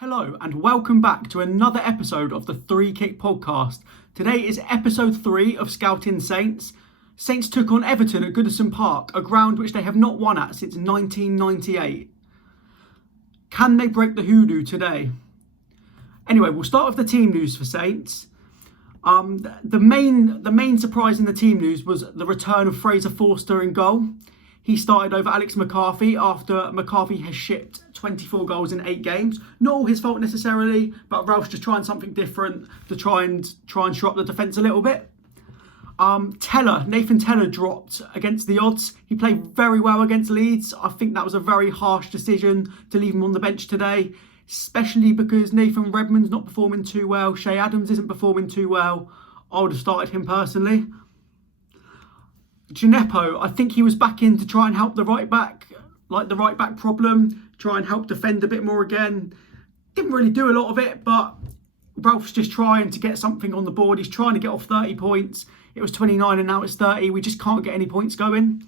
Hello and welcome back to another episode of the Three Kick Podcast. Today is episode 3 of Scouting Saints. Saints took on Everton at Goodison Park, a ground which they have not won at since 1998. Can they break the hoodoo today? Anyway, we'll start with the team news for Saints. The main surprise in the team news was the return of Fraser Forster in goal. He started over Alex McCarthy after McCarthy has shipped 24 goals in 8 games. Not all his fault necessarily, but Ralph's just trying something different to try and shore up the defence a little bit. Nathan Teller dropped against the odds. He played very well against Leeds. I think that was a very harsh decision to leave him on the bench today, especially because Nathan Redmond's not performing too well. Shay Adams isn't performing too well. I would have started him personally. Gineppo, I think he was back in to try and help the right back, like the right back problem, try and help defend a bit more again. Didn't really do a lot of it, but Ralph's just trying to get something on the board. He's trying to get off 30 points. It was 29 and now it's 30. We just can't get any points going.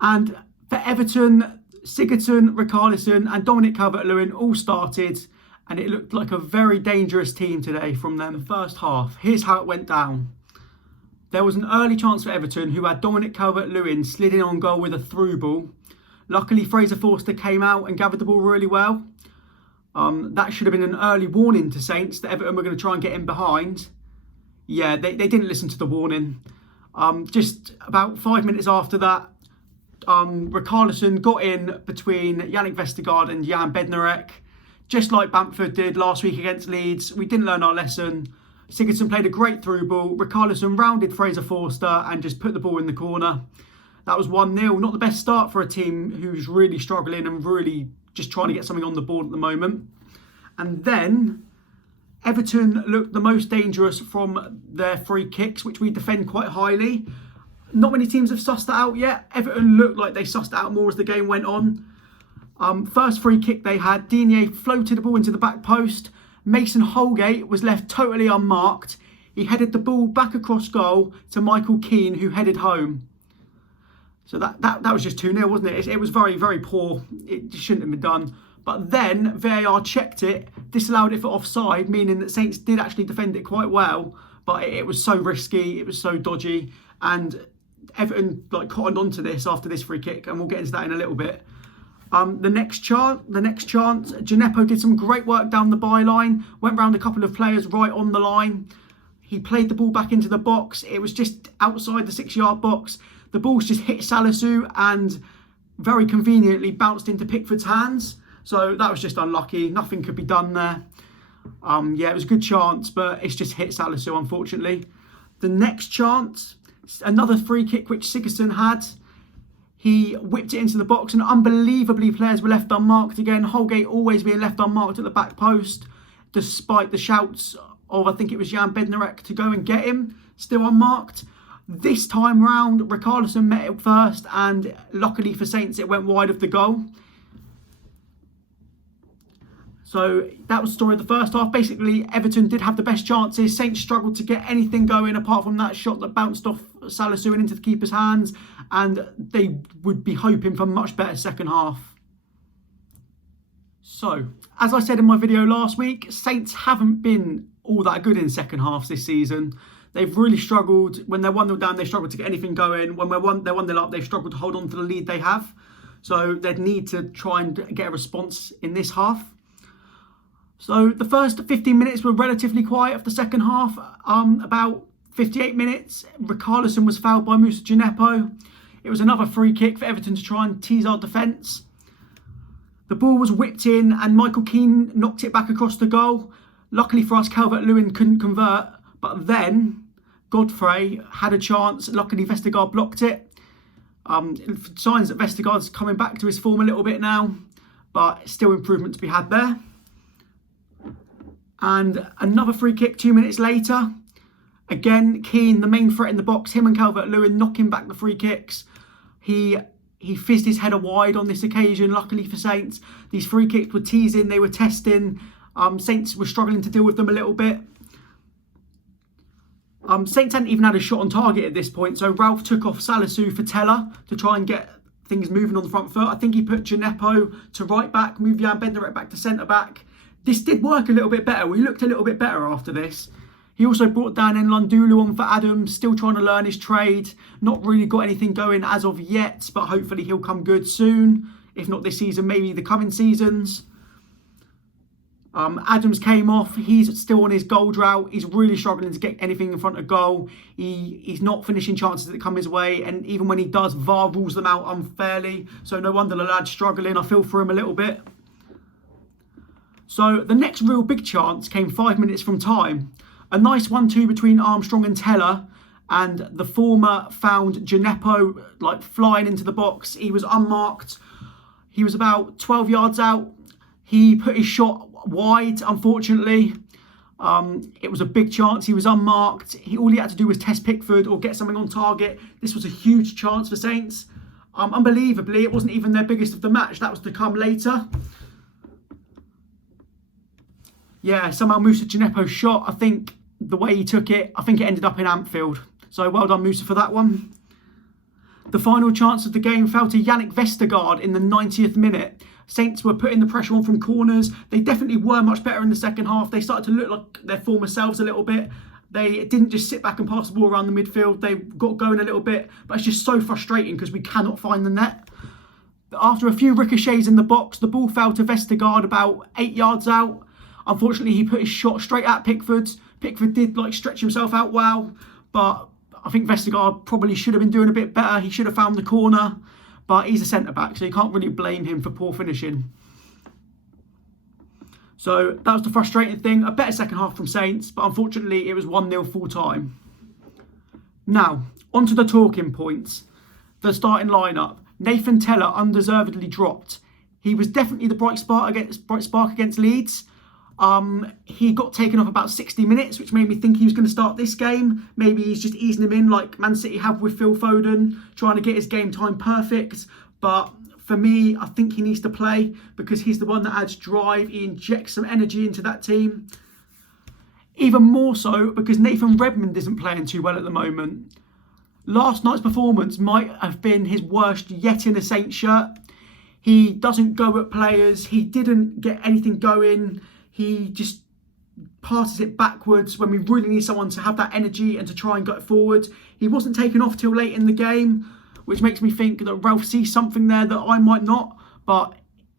And for Everton, Sigurdsson, Richarlison and Dominic Calvert-Lewin all started, and it looked like a very dangerous team today from them. The first half, here's how it went down. There was an early chance for Everton, who had Dominic Calvert-Lewin slid in on goal with a through ball. Luckily, Fraser Forster came out and gathered the ball really well. That should have been an early warning to Saints that Everton were going to try and get in behind. Yeah, they didn't listen to the warning. Just about 5 minutes after that, Richarlison got in between Yannick Vestergaard and Jan Bednarek, just like Bamford did last week against Leeds. We didn't learn our lesson. Sigurdsson played a great through ball. Richarlison rounded Fraser Forster and just put the ball in the corner. That was 1-0. Not the best start for a team who's really struggling and really just trying to get something on the board at the moment. And then Everton looked the most dangerous from their free kicks, which we defend quite highly. Not many teams have sussed that out yet. Everton looked like they sussed it out more as the game went on. First free kick they had, Digne floated the ball into the back post. Mason Holgate was left totally unmarked. He headed the ball back across goal to Michael Keane, who headed home. So that was just 2-0, wasn't it? It was very, very poor. It shouldn't have been done. But then VAR checked it, disallowed it for offside, meaning that Saints did actually defend it quite well. But it was so risky, it was so dodgy. And Everton cottoned onto this after this free kick, and we'll get into that in a little bit. The next chance, Gineppo did some great work down the byline, went round a couple of players right on the line. He played the ball back into the box. It was just outside the 6-yard box. The ball's just hit Salisu and very conveniently bounced into Pickford's hands. So that was just unlucky. Nothing could be done there. Yeah, it was a good chance, but it's just hit Salisu, unfortunately. The next chance, another free kick which Sigurdsson had. He whipped it into the box and unbelievably players were left unmarked again. Holgate always being left unmarked at the back post, despite the shouts of, I think it was Jan Bednarek, to go and get him, still unmarked. This time round, Richarlison met it first, and luckily for Saints, it went wide of the goal. So that was the story of the first half. Basically, Everton did have the best chances. Saints struggled to get anything going apart from that shot that bounced off Salisu and into the keeper's hands. And they would be hoping for a much better second half. So, as I said in my video last week, Saints haven't been all that good in second halves this season. They've really struggled. When they're 1-0 down, they struggled to get anything going. When they're 1-0 up, they've struggled to hold on to the lead they have. So they'd need to try and get a response in this half. So the first 15 minutes were relatively quiet of the second half. About 58 minutes, Richarlison was fouled by Moussa Gineppo. It was another free kick for Everton to try and tease our defence. The ball was whipped in and Michael Keane knocked it back across the goal. Luckily for us, Calvert-Lewin couldn't convert. But then Godfrey had a chance. Luckily, Vestergaard blocked it. Signs that Vestergaard's coming back to his form a little bit now. But still improvement to be had there. And another free kick 2 minutes later. Again, Keane, the main threat in the box, him and Calvert-Lewin knocking back the free kicks. He fizzed his header wide on this occasion, luckily for Saints. These free kicks were teasing, they were testing. Saints were struggling to deal with them a little bit. Saints hadn't even had a shot on target at this point, so Ralph took off Salisu for Teller to try and get things moving on the front foot. I think he put Gineppo to right back, moved Jan Bednarek back to centre back. This did work a little bit better. We looked a little bit better after this. He also brought Dan Nlundulu on for Adams, still trying to learn his trade. Not really got anything going as of yet, but hopefully he'll come good soon. If not this season, maybe the coming seasons. Adams came off. He's still on his goal drought. He's really struggling to get anything in front of goal. He's not finishing chances that come his way. And even when he does, VAR rules them out unfairly. So no wonder the lad's struggling. I feel for him a little bit. So the next real big chance came 5 minutes from time. A nice 1-2 between Armstrong and Teller. And the former found Gineppo like flying into the box. He was unmarked. He was about 12 yards out. He put his shot wide, unfortunately. It was a big chance. He was unmarked. All he had to do was test Pickford or get something on target. This was a huge chance for Saints. Unbelievably, it wasn't even their biggest of the match. That was to come later. Yeah, somehow Moussa Gineppo's shot, I think the way he took it, I think it ended up in Anfield. So well done, Moussa, for that one. The final chance of the game fell to Yannick Vestergaard in the 90th minute. Saints were putting the pressure on from corners. They definitely were much better in the second half. They started to look like their former selves a little bit. They didn't just sit back and pass the ball around the midfield. They got going a little bit, but it's just so frustrating because we cannot find the net. After a few ricochets in the box, the ball fell to Vestergaard about 8 yards out. Unfortunately, he put his shot straight at Pickford. Pickford did stretch himself out well, but I think Vestergaard probably should have been doing a bit better. He should have found the corner. But he's a centre-back, so you can't really blame him for poor finishing. So that was the frustrating thing. A better second half from Saints, but unfortunately it was 1-0 full time. Now, on to the talking points. The starting lineup. Nathan Teller undeservedly dropped. He was definitely the bright spark against Leeds. He got taken off about 60 minutes, which made me think he was going to start this game. Maybe he's just easing him in like Man City have with Phil Foden, trying to get his game time perfect. But for me, I think he needs to play because he's the one that adds drive. He injects some energy into that team. Even more so because Nathan Redmond isn't playing too well at the moment. Last night's performance might have been his worst yet in a Saints shirt. He doesn't go at players. He didn't get anything going. He just passes it backwards when we really need someone to have that energy and to try and go forward. He wasn't taken off till late in the game, which makes me think that Ralph sees something there that I might not. But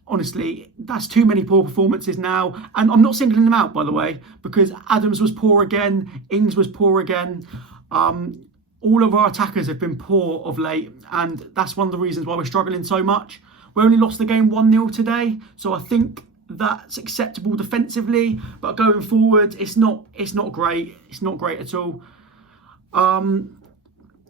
honestly, that's too many poor performances now. And I'm not singling them out, by the way, because Adams was poor again. Ings was poor again. All of our attackers have been poor of late. And that's one of the reasons why we're struggling so much. We only lost the game 1-0 today. So I think that's acceptable defensively, but going forward, it's not great. It's not great at all.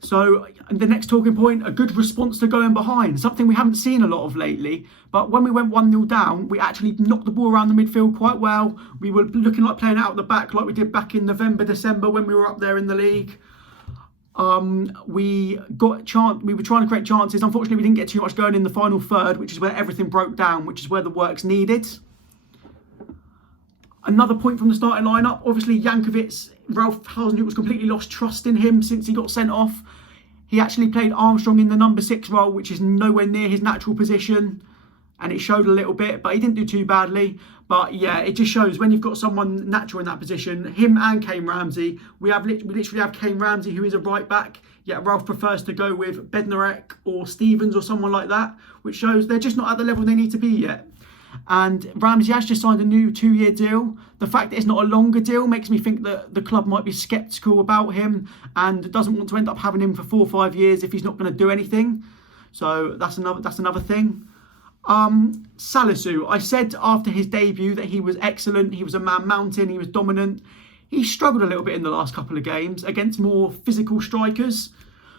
So the next talking point, a good response to going behind, something we haven't seen a lot of lately. But when we went 1-0 down, we actually knocked the ball around the midfield quite well. We were looking like playing out the back like we did back in November, December when we were up there in the league. We were trying to create chances. Unfortunately, we didn't get too much going in the final third, which is where everything broke down, which is where the work's needed. Another point from the starting lineup, obviously Ralph Hasenhüttl was completely lost trust in him since he got sent off. He actually played Armstrong in the number 6 role, which is nowhere near his natural position. And it showed a little bit, but he didn't do too badly. But yeah, it just shows when you've got someone natural in that position, him and Kane Ramsey. We literally have Kane Ramsey, who is a right back, yet Ralph prefers to go with Bednarek or Stevens or someone like that, which shows they're just not at the level they need to be yet. And Ramsey has just signed a new 2-year deal. The fact that it's not a longer deal makes me think that the club might be sceptical about him and doesn't want to end up having him for 4 or 5 years if he's not going to do anything. So that's another thing. Salisu, I said after his debut that he was excellent. He was a man mountain. He was dominant. He struggled a little bit in the last couple of games against more physical strikers.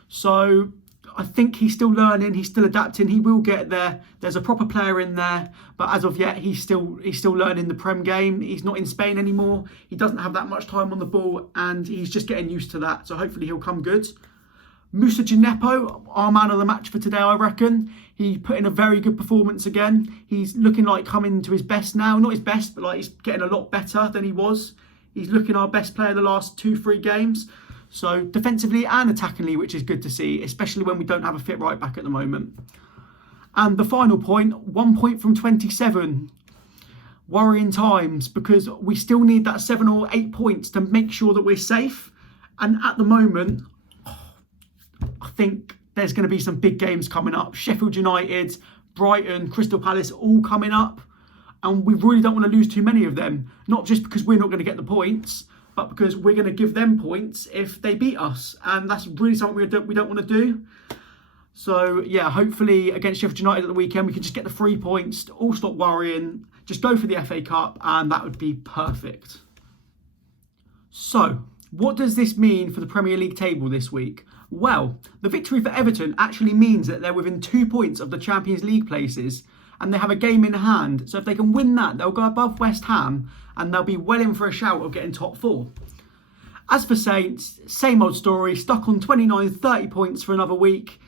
So I think he's still learning, he's still adapting, he will get there. There's a proper player in there, but as of yet, he's still learning the Prem game. He's not in Spain anymore. He doesn't have that much time on the ball, and he's just getting used to that. So hopefully he'll come good. Moussa Gineppo, our man of the match for today, I reckon. He put in a very good performance again. He's looking like coming to his best now. Not his best, but he's getting a lot better than he was. He's looking our best player the last 2-3 games. So defensively and attackingly, which is good to see, especially when we don't have a fit right back at the moment. And the final point, 1 point from 27. worrying times, because we still need that 7 or 8 points to make sure that we're safe. And at the moment, I think there's going to be some big games coming up. Sheffield United, Brighton, Crystal Palace, all coming up. And we really don't want to lose too many of them. Not just because we're not going to get the points, but because we're going to give them points if they beat us. And that's really something we don't want to do. So, yeah, hopefully against Sheffield United at the weekend, we can just get the 3 points, all stop worrying, just go for the FA Cup, and that would be perfect. So, what does this mean for the Premier League table this week? Well, the victory for Everton actually means that they're within 2 points of the Champions League places, and they have a game in hand. So if they can win that, they'll go above West Ham, and they'll be well in for a shout of getting top 4. As for Saints, same old story, stuck on 29, 30 points for another week.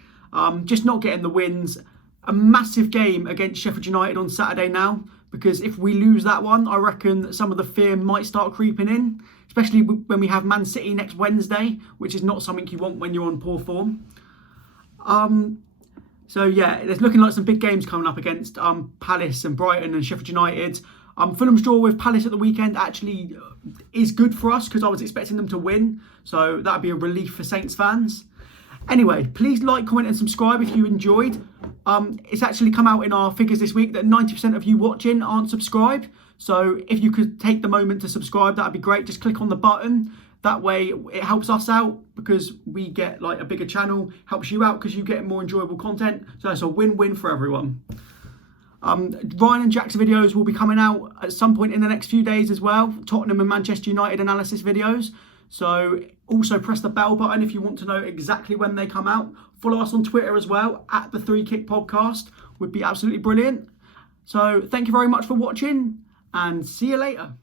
Just not getting the wins. A massive game against Sheffield United on Saturday now, because if we lose that one, I reckon some of the fear might start creeping in, especially when we have Man City next Wednesday, which is not something you want when you're on poor form. So yeah, there's looking like some big games coming up against Palace and Brighton and Sheffield United. Fulham's draw with Palace at the weekend actually is good for us, because I was expecting them to win, so that'd be a relief for Saints fans. Anyway, please like, comment and subscribe if you enjoyed. It's actually come out in our figures this week that 90% of you watching aren't subscribed. So if you could take the moment to subscribe, that'd be great. Just click on the button. That way it helps us out, because we get like a bigger channel, helps you out because you get more enjoyable content. So it's a win-win for everyone. Ryan and Jack's videos will be coming out at some point in the next few days as well. Tottenham and Manchester United analysis videos. So also press the bell button if you want to know exactly when they come out. Follow us on Twitter as well, at the 3 Kick Podcast. Would be absolutely brilliant. So thank you very much for watching, and see you later.